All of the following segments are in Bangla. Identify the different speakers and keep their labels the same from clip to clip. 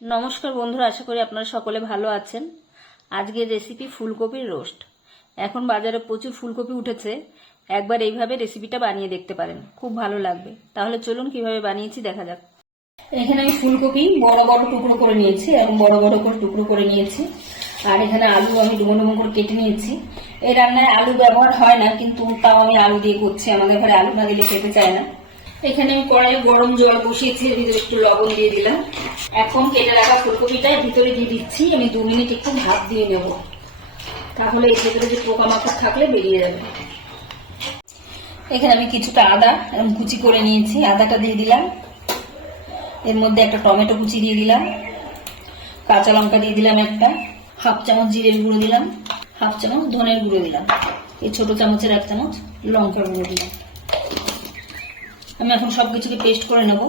Speaker 1: নমস্কার বন্ধুরা, আশা করি আপনারা সকলে ভালো আছেন। আজকের রেসিপি ফুলকপির রোস্ট এখন বাজারে প্রচুর ফুলকপি উঠেছে। একবার এইভাবে রেসিপিটা বানিয়ে দেখতে পারেন। খুব ভালো লাগবে। তাহলে চলুন কীভাবে বানিয়েছি দেখা যাক। এখানে আমি ফুলকপি বড় বড় টুকরো করে নিয়েছি এবং বড় বড় করে টুকরো করে নিয়েছি। আর এখানে আলু আমি ডুমো ডুমো করে কেটে নিয়েছি। এই রান্নায় আলু ব্যবহার হয় না, কিন্তু তাও আমি আলু দিয়ে করছি। আমাদের ঘরে আলু না দিলে খেতে চায় না। এখানে আমি কড়াইয়ে গরম জল বসিয়েছি ভিতরে একটু লবণ দিয়ে দিলাম। এখন কেটে রাখা ফুলকপিটা ভিতরে দিয়ে দিচ্ছি, আমি দু মিনিট একটু ভাপ দিয়ে নেব। তাহলে এর ভেতরে যে পোকামাকড় থাকলে বেরিয়ে যাবে। এখানে আমি কিছুটা আদা এরকম কুচি করে নিয়েছি, আদাটা দিয়ে দিলাম। এর মধ্যে একটা টমেটো কুচি দিয়ে দিলাম। কাঁচা লঙ্কা দিয়ে দিলাম একটা, হাফ চামচ জিরের গুঁড়ো দিলাম, হাফ চামচ ধনের গুঁড়ো দিলাম। এই ছোট চামচের এক চামচ লঙ্কার গুঁড়ো দিলাম। আমি এখন সবকিছুকে পেস্ট করে নেব।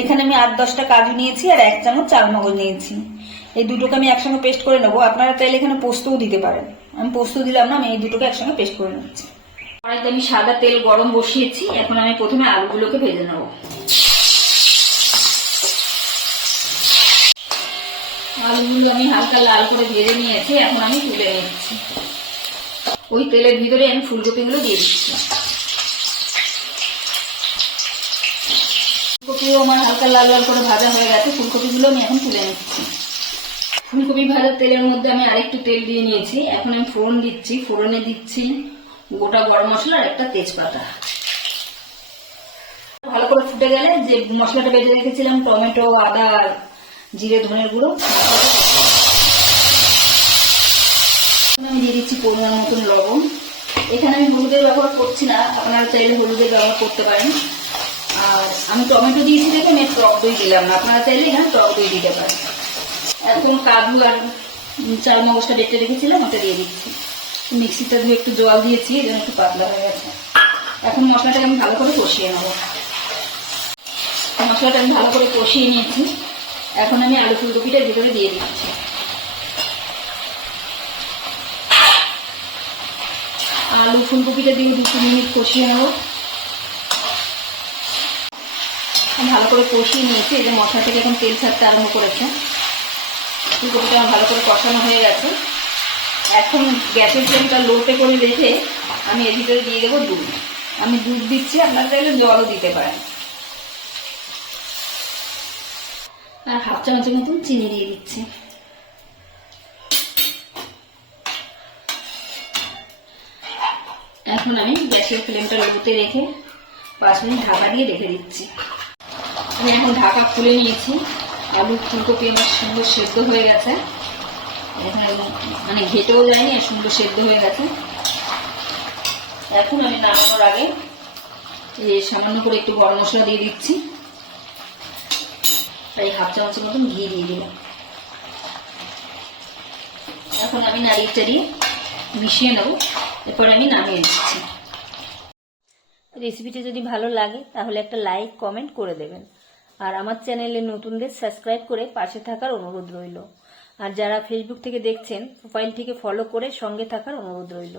Speaker 1: এখানে আমি আট, দশটা কাজু নিয়েছি আর এক চামচ চাল মগজ নিয়েছি। এই দুটোকে আমি একসঙ্গে পেস্ট করে নেব। আপনারা চাইলে এখানে পোস্তও দিতে পারেন। আমি পোস্ত দিলাম না, আমি এই দুটোকে একসঙ্গে পেস্ট করে নিচ্ছি। কড়াইতে আমি সাদা তেল গরম বসিয়েছি। এখন আমি প্রথমে আলুগুলোকে ভেজে নেব। আলুগুলো আমি হালকা লাল করে ভেজে নিয়েছি। এখন আমি তুলে নিচ্ছি। ওই তেলের ভিতরে আমি ফুলকপিগুলো দিয়ে দিচ্ছি। ফুলকপিও আমার হালকা লাল লাল করে ভাজা হয়ে গেছে, ফুলকপিগুলো আমি এখন তুলে নিচ্ছি। ফুলকপি ভাজার তেলের মধ্যে আমি আরেকটু তেল দিয়ে নিয়েছি। এখন আমি ফোড়ন দিচ্ছি, ফোড়নে দিচ্ছি গোটা গরম মশলা আর একটা তেজপাতা। ভালো করে ফুটে গেলে যে মশলাটা বেটে রেখেছিলাম, টমেটো, আদা আর জিরে, ধনের গুঁড়ো আমি দিয়ে দিচ্ছি পরিমাণ মতন লবণ। এখানে আমি হলুদের ব্যবহার করছি না, আপনারা চাইলে হলুদের ব্যবহার করতে পারেন। আমি টমেটো দিয়েছি দেখে আমি টক দই দিলাম না। আপনারা চাইলে এখানে টক দই দিতে পারেন। এখন কাজু আর চাল মগজটা বেটে রেখেছিলাম, ওটা দিয়ে দিচ্ছি। মিক্সিটা ধুয়ে একটু জল দিয়েছি, এই জন্য একটু পাতলা হয়ে গেছে। এখন মশলাটাকে আমি ভালো করে কষিয়ে নেব। মশলাটা আমি ভালো করে কষিয়ে নিয়েছি। এখন আমি আলু ফুলকপিটা ভিতরে দিয়ে দিচ্ছি। আলু ফুলকপিটা দিয়ে দু তিন মিনিট কষিয়ে নেব আমি ভালো করে কষিয়ে নিয়েছি, এই যে মশলা থেকে এখন তেল ছাড়তে আরম্ভ করেছে। ফুলকপিটা আমার ভালো করে কষানো হয়ে গেছে। এখন গ্যাসের ফ্লেমটা লোতে করে রেখে আমি এর ভিতরে দিয়ে দেবো দুধ। আমি দুধ দিচ্ছি, আপনারা চাইলে জলও দিতে পারেন। আর হাফ চামচের মতন চিনি দিয়ে দিচ্ছি। এখন আমি গ্যাসের ফ্লেমটা লোতে রেখে পাঁচ মিনিট ঢাকা দিয়ে রেখে দিচ্ছি। আমি এখন ঢাকা খুলে নিয়েছি। আলু ফুলকপি আমার সুন্দর সেদ্ধ হয়ে গেছে। এখানে মানে ঘেটেও যায়নি, আর সুন্দর সেদ্ধ হয়ে গেছে। এখন আমি নামানোর আগে সামান্য করে একটু গরম মশলা দিয়ে দিচ্ছি। তাই হাফ চামচের মতন ঘি দিয়ে দিলাম। এখন আমি নাড়িয়ে চাড়িয়ে মিশিয়ে নেব। এরপরে আমি নামিয়ে দিচ্ছি রেসিপিটি যদি ভালো লাগে, তাহলে একটা লাইক, কমেন্ট করে দেবেন। আর আমার চ্যানেলে নতুনদের সাবস্ক্রাইব করে পাশে থাকার অনুরোধ রইল। আর যারা ফেসবুক থেকে দেখছেন প্রোফাইলটিকে ফলো করে সঙ্গে থাকার অনুরোধ রইল।